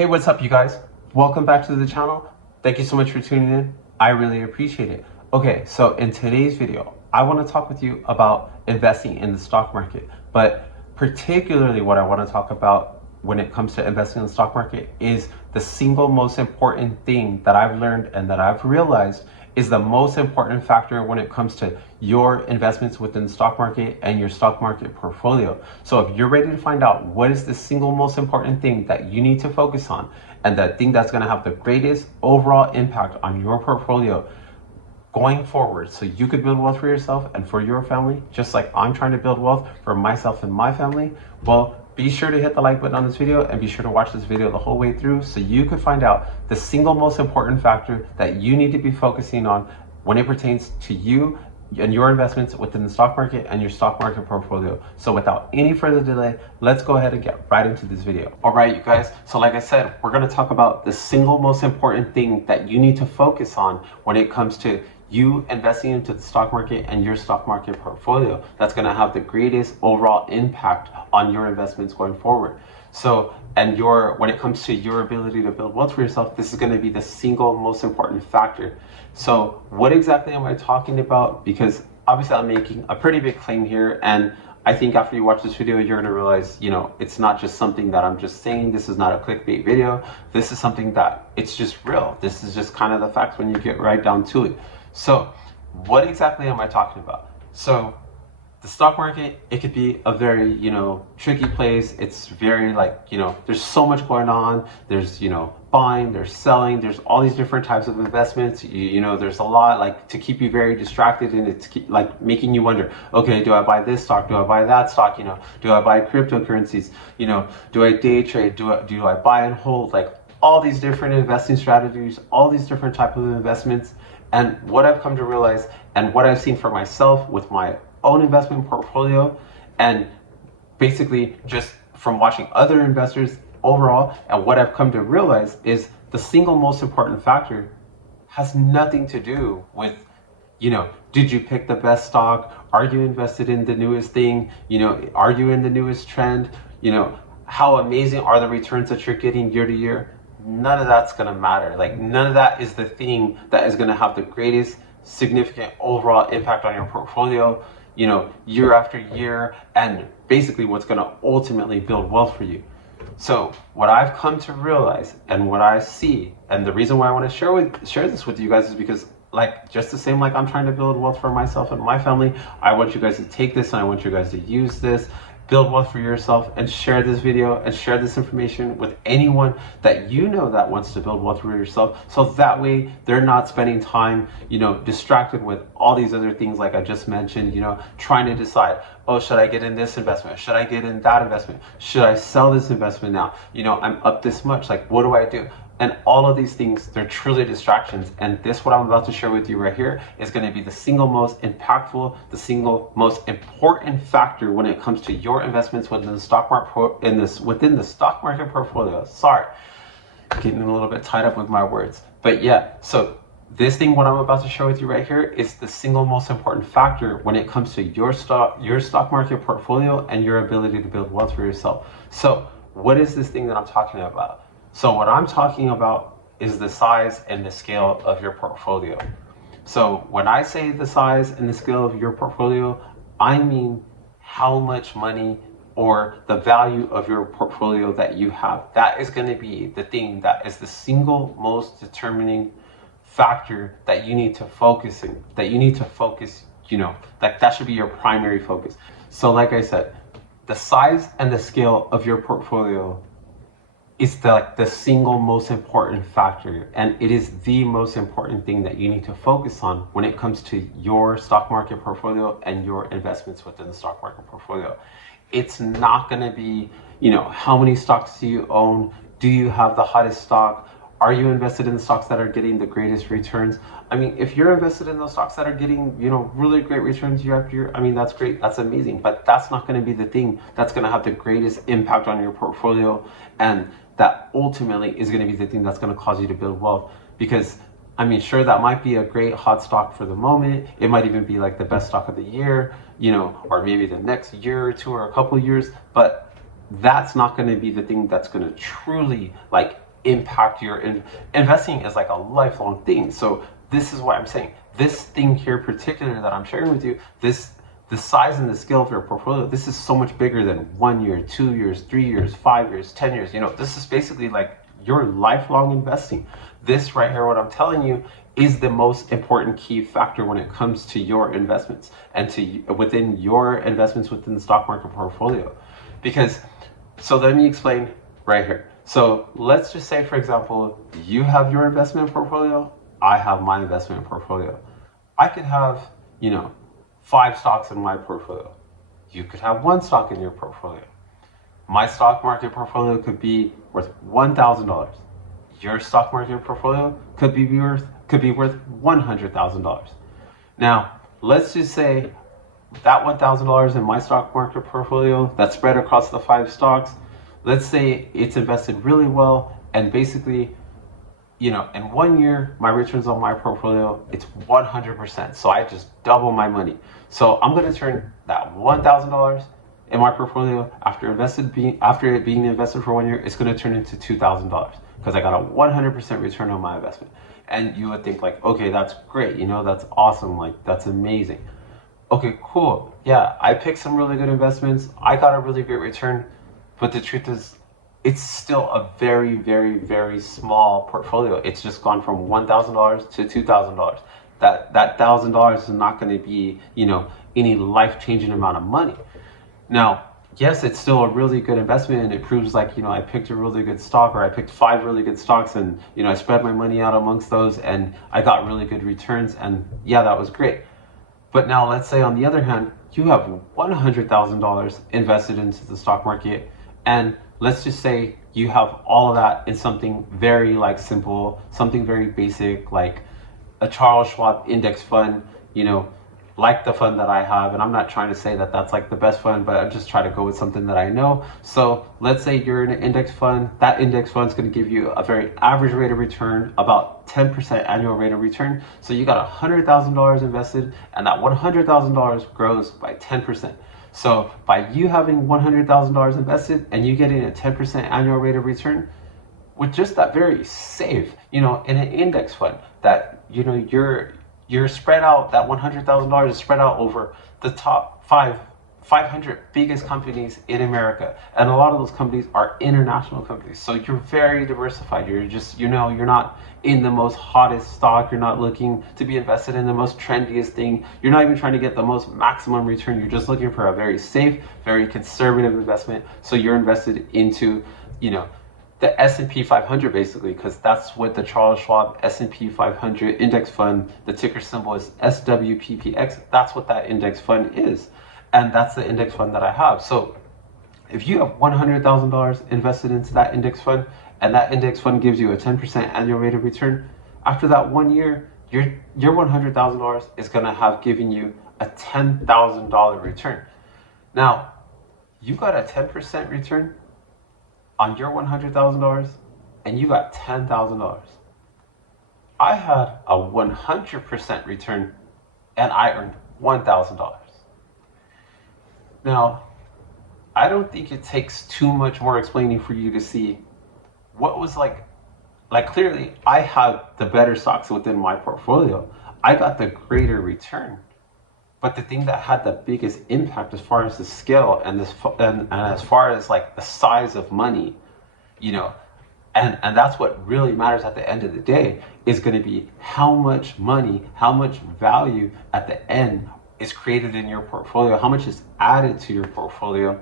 Hey, what's up, you guys? Welcome back to the channel. Thank you so much for tuning in. I really appreciate it. Okay, so in today's video, I want to talk with you about investing in the stock market, but particularly what I want to talk about when it comes to investing in the stock market is the single most important thing that I've learned and that I've realized is the most important factor when it comes to your investments within the stock market and your stock market portfolio. So if you're ready to find out what is the single most important thing that you need to focus on and that thing that's going to have the greatest overall impact on your portfolio going forward, so you could build wealth for yourself and for your family, just like I'm trying to build wealth for myself and my family, well, be sure to hit the like button on this video and be sure to watch this video the whole way through so you can find out the single most important factor that you need to be focusing on when it pertains to you and your investments within the stock market and your stock market portfolio. So without any further delay, let's go ahead and get right into this video. All right, you guys. So like I said, we're going to talk about the single most important thing that you need to focus on when it comes to you investing into the stock market and your stock market portfolio that's going to have the greatest overall impact on your investments going forward. So, and when it comes to your ability to build wealth for yourself, this is going to be the single most important factor. So what exactly am I talking about? Because obviously I'm making a pretty big claim here, and I think after you watch this video, you're going to realize, it's not just something that I'm just saying. This is not a clickbait video. This is something that it's just real. This is just kind of the facts when you get right down to it. So what exactly am I talking about? So the stock market, it could be a very, tricky place. It's very there's so much going on. There's, buying, there's selling, there's all these different types of investments. There's a lot to keep you very distracted, and it's making you wonder, okay, do I buy this stock? Do I buy that stock? Do I buy cryptocurrencies? Do I day trade? Do I buy and hold? All these different investing strategies, all these different types of investments. And what I've come to realize and what I've seen for myself with my own investment portfolio, and basically just from watching other investors overall, and what I've come to realize is the single most important factor has nothing to do with, did you pick the best stock? Are you invested in the newest thing? Are you in the newest trend? How amazing are the returns that you're getting year to year? None of that's going to matter. None of that is the thing that is going to have the greatest significant overall impact on your portfolio, year after year, and basically what's going to ultimately build wealth for you. So what I've come to realize and what I see, and the reason why I want to share this with you guys is because just the same I'm trying to build wealth for myself and my family, I want you guys to take this and I want you guys to use this, build wealth for yourself, and share this video and share this information with anyone that that wants to build wealth for yourself. So that way they're not spending time, distracted with all these other things like I just mentioned, trying to decide, oh, should I get in this investment? Should I get in that investment? Should I sell this investment now? I'm up this much. What do I do? And all of these things, they're truly distractions. And this, what I'm about to share with you right here, is going to be the single most impactful, the single most important factor when it comes to your investments within the stock market, within the stock market portfolio. Sorry, getting a little bit tied up with my words. But yeah, so this thing, what I'm about to share with you right here, is the single most important factor when it comes to your stock market portfolio and your ability to build wealth for yourself. So what is this thing that I'm talking about? So what I'm talking about is the size and the scale of your portfolio. So when I say the size and the scale of your portfolio, I mean how much money or the value of your portfolio that you have. That is going to be the thing that is the single most determining factor that you need to focus in, that should be your primary focus. So like I said, the size and the scale of your portfolio is the single most important factor, and it is the most important thing that you need to focus on when it comes to your stock market portfolio and your investments within the stock market portfolio. It's not going to be, how many stocks do you own? Do you have the hottest stock? Are you invested in the stocks that are getting the greatest returns? I mean, if you're invested in those stocks that are getting, really great returns year after year, I mean, that's great. That's amazing. But that's not going to be the thing that's going to have the greatest impact on your portfolio. And that ultimately is going to be the thing that's going to cause you to build wealth. Because, I mean, sure, that might be a great hot stock for the moment. It might even be the best stock of the year, or maybe the next year or two or a couple of years. But that's not going to be the thing that's going to truly impact your investing is like a lifelong thing. So this is why I'm saying this thing here particular that I'm sharing with you, the size and the scale of your portfolio, this is so much bigger than 1 year, 2 years, 3 years, 5 years, 10 years. This is basically like your lifelong investing. This right here, what I'm telling you, is the most important key factor when it comes to your investments and to within your investments within the stock market portfolio. Because, so let me explain right here. So let's just say, for example, you have your investment portfolio, I have my investment portfolio. I could have, 5 stocks in my portfolio. You could have 1 stock in your portfolio. My stock market portfolio could be worth $1,000. Your stock market portfolio could be worth $100,000. Now, let's just say that $1,000 in my stock market portfolio that's spread across the 5 stocks. Let's say it's invested really well, and basically, in 1 year, my returns on my portfolio, it's 100%. So I just double my money. So I'm going to turn that $1,000 in my portfolio after it being invested for 1 year, it's going to turn into $2,000 because I got a 100% return on my investment. And you would think like, okay, that's great. That's awesome. Like, that's amazing. Okay, cool. Yeah, I picked some really good investments. I got a really great return. But the truth is, it's still a very, very, very small portfolio. It's just gone from $1,000 to $2,000. That $1,000 is not going to be, any life-changing amount of money. Now, yes, it's still a really good investment, and it proves like, I picked a really good stock, or I picked 5 really good stocks, and, I spread my money out amongst those, and I got really good returns, and yeah, that was great. But now let's say on the other hand, you have $100,000 invested into the stock market, and let's just say you have all of that in something very like simple, something very basic, like a Charles Schwab index fund, like the fund that I have. And I'm not trying to say that that's like the best fund, but I'm just trying to go with something that I know. So let's say you're in an index fund. That index fund is going to give you a very average rate of return, about 10% annual rate of return. So you got $100,000 invested, and that $100,000 grows by 10%. So by you having $100,000 invested and you getting a 10% annual rate of return, with just that very safe, in an index fund that, you're spread out, that $100,000 is spread out over the top 500 biggest companies in America. And a lot of those companies are international companies. So you're very diversified. You're just, you're not in the most hottest stock. You're not looking to be invested in the most trendiest thing. You're not even trying to get the most maximum return. You're just looking for a very safe, very conservative investment. So you're invested into, the S&P 500 basically, because that's what the Charles Schwab S&P 500 index fund, the ticker symbol is SWPPX. That's what that index fund is. And that's the index fund that I have. So if you have $100,000 invested into that index fund, and that index fund gives you a 10% annual rate of return, after that 1 year, your $100,000 is going to have given you a $10,000 return. Now, you got a 10% return on your $100,000, and you got $10,000. I had a 100% return, and I earned $1,000. Now, I don't think it takes too much more explaining for you to see what was like clearly I had the better stocks within my portfolio. I got the greater return. But the thing that had the biggest impact as far as the scale and as far as like the size of money, and that's what really matters at the end of the day, is going to be how much money, how much value at the end is created in your portfolio, how much is added to your portfolio,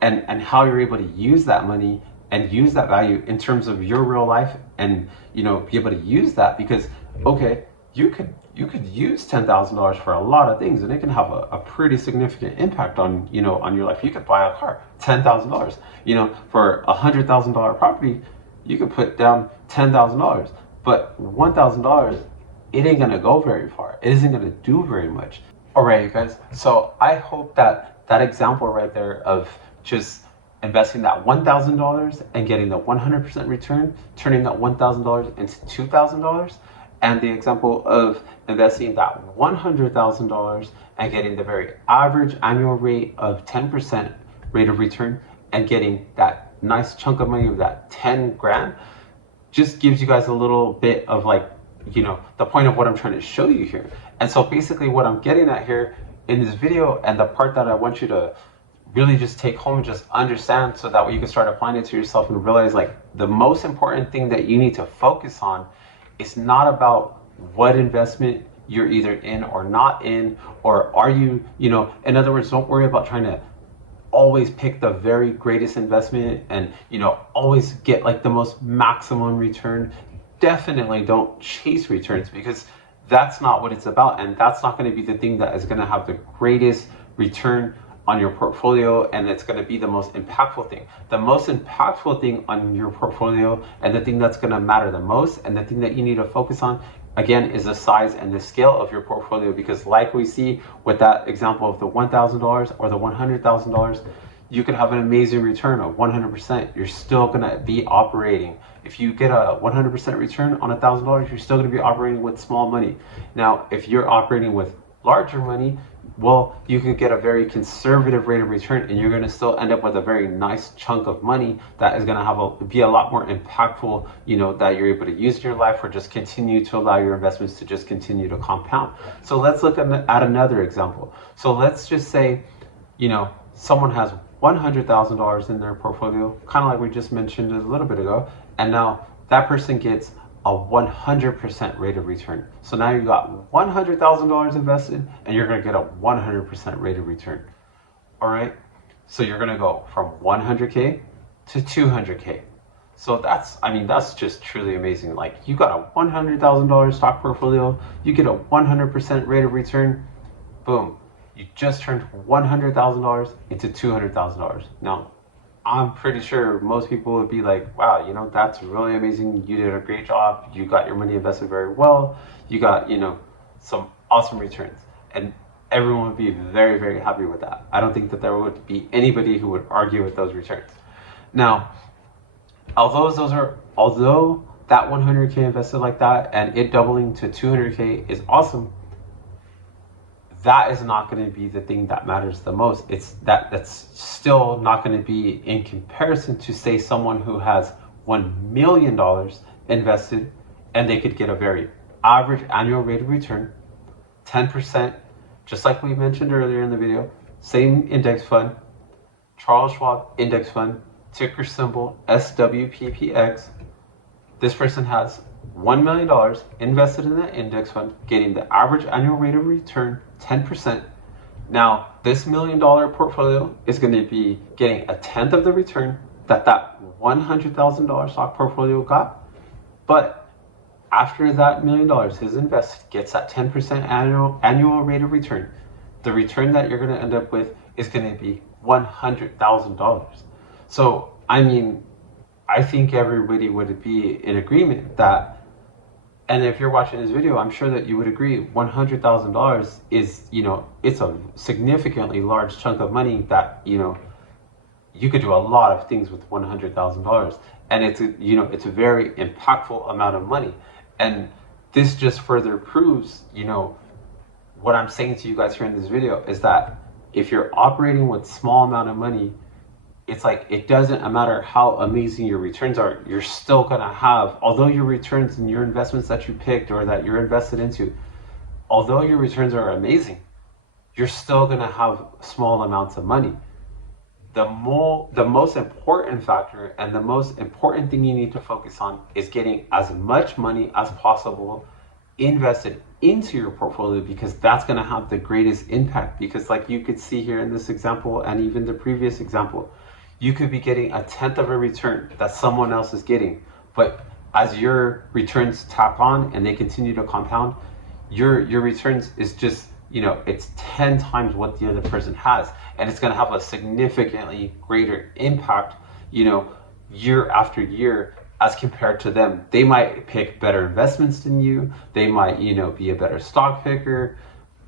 and how you're able to use that money and use that value in terms of your real life, and be able to use that. Because okay, you could use $10,000 for a lot of things, and it can have a pretty significant impact on on your life. You could buy a car, $10,000. For $100,000 property, you could put down $10,000, but $1,000, it ain't gonna go very far. It isn't gonna do very much. All right, you guys. So I hope that example right there of just investing that $1,000 and getting the 100% return, turning that $1,000 into $2,000, and the example of investing that $100,000 and getting the very average annual rate of 10% rate of return, and getting that nice chunk of money of that 10 grand, just gives you guys a little bit of like, the point of what I'm trying to show you here. And so basically what I'm getting at here in this video, and the part that I want you to really just take home and just understand, so that way you can start applying it to yourself and realize, like, the most important thing that you need to focus on is not about what investment you're either in or not in, or are you, in other words, don't worry about trying to always pick the very greatest investment and always get like the most maximum return. Definitely don't chase returns, because that's not what it's about, and that's not going to be the thing that is going to have the greatest return on your portfolio, and it's going to be the most impactful thing. The most impactful thing on your portfolio, and the thing that's going to matter the most, and the thing that you need to focus on, again, is the size and the scale of your portfolio. Because like we see with that example of the $1,000 or the $100,000, you could have an amazing return of 100%. You're still going to be operating. If you get a 100% return on $1,000, you're still going to be operating with small money. Now, if you're operating with larger money, well, you could get a very conservative rate of return, and you're going to still end up with a very nice chunk of money that is going to be a lot more impactful, that you're able to use in your life, or just continue to allow your investments to just continue to compound. So let's look at another example. So let's just say, someone has $100,000 in their portfolio, kind of like we just mentioned a little bit ago, and now that person gets a 100% rate of return. So now you got $100,000 invested, and you're going to get a 100% rate of return. All right. So you're going to go from 100K to 200K. So that's just truly amazing. Like, you got a $100,000 stock portfolio, you get a 100% rate of return. Boom. You just turned $100,000 into $200,000. Now, I'm pretty sure most people would be like, wow, that's really amazing. You did a great job. You got your money invested very well. You got, some awesome returns. And everyone would be very, very happy with that. I don't think that there would be anybody who would argue with those returns. Now, although that 100K invested like that and it doubling to 200K is awesome, that is not going to be the thing that matters the most. That's still not going to be in comparison to, say, someone who has $1 million invested, and they could get a very average annual rate of return, 10%, just like we mentioned earlier in the video. Same index fund, Charles Schwab index fund, ticker symbol SWPPX. This person has $1 million invested in that index fund, getting the average annual rate of return 10%. Now, this $1 million portfolio is going to be getting a tenth of the return that $100,000 stock portfolio got. But after that $1 million is invested, gets that 10% annual rate of return, the return that you're going to end up with is going to be $100,000. So, I think everybody would be in agreement that, and if you're watching this video, I'm sure that you would agree, $100,000 is, it's a significantly large chunk of money that, you could do a lot of things with $100,000. And it's a very impactful amount of money. And this just further proves, what I'm saying to you guys here in this video is that if you're operating with small amount of money, it's like, it doesn't matter how amazing your returns are, you're still gonna have, although your returns and your investments that you picked or that you're invested into, although your returns are amazing, you're still gonna have small amounts of money. The most important factor and the most important thing you need to focus on is getting as much money as possible invested into your portfolio, because that's going to have the greatest impact. Because like you could see here in this example, and even the previous example, you could be getting a tenth of a return that someone else is getting, but as your returns tack on and they continue to compound, your returns is just, it's 10 times what the other person has, and it's going to have a significantly greater impact, year after year as compared to them. They might pick better investments than you. They might, be a better stock picker,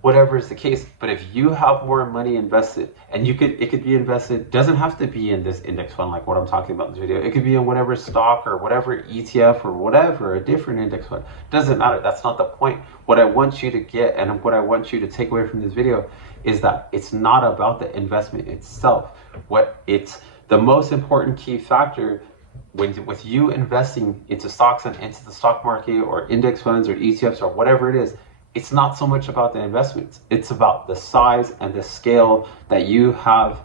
whatever is the case. But if you have more money invested, and it could be invested, doesn't have to be in this index fund like what I'm talking about in this video. It could be in whatever stock or whatever ETF or whatever, a different index fund. Doesn't matter. That's not the point. What I want you to get, and what I want you to take away from this video, is that it's not about the investment itself. The most important key factor with you investing into stocks and into the stock market or index funds or ETFs or whatever it is, it's not so much about the investments. It's about the size and the scale that you have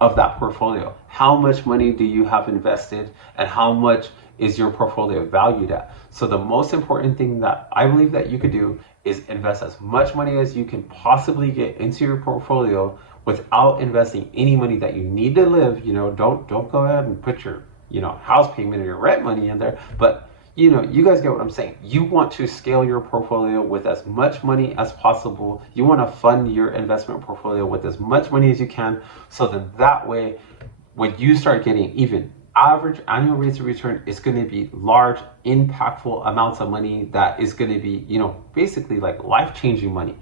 of that portfolio. How much money do you have invested and how much is your portfolio valued at? So the most important thing that I believe that you could do is invest as much money as you can possibly get into your portfolio without investing any money that you need to live. Don't go ahead and put your, house payment or your rent money in there, but you guys get what I'm saying. You want to scale your portfolio with as much money as possible. You want to fund your investment portfolio with as much money as you can. So then that way, when you start getting even average annual rates of return, it's going to be large, impactful amounts of money that is going to be, basically like life-changing money.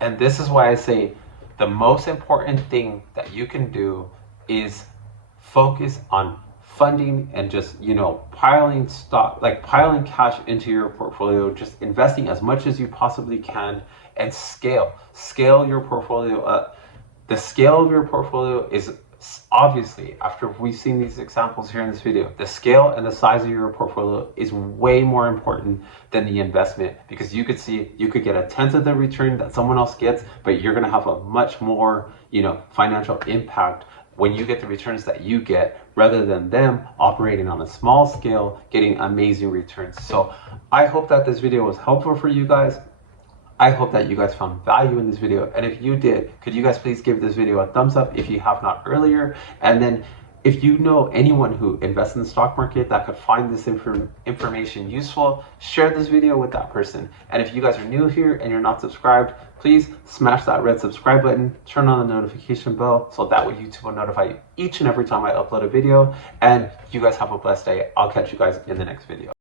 And this is why I say the most important thing that you can do is focus on funding and just piling cash into your portfolio, just investing as much as you possibly can, and scale your portfolio up. The scale of your portfolio is obviously, after we've seen these examples here in this video, the scale and the size of your portfolio is way more important than the investment, because you could get a tenth of the return that someone else gets, but you're going to have a much more financial impact when you get the returns that you get, rather than them operating on a small scale getting amazing returns. So I hope that this video was helpful for you guys. I hope that you guys found value in this video, and if you did, could you guys please give this video a thumbs up if you have not earlier? And then if you know anyone who invests in the stock market that could find this information useful, share this video with that person. And if you guys are new here and you're not subscribed, please smash that red subscribe button, turn on the notification bell, so that way YouTube will notify you each and every time I upload a video. And you guys have a blessed day. I'll catch you guys in the next video.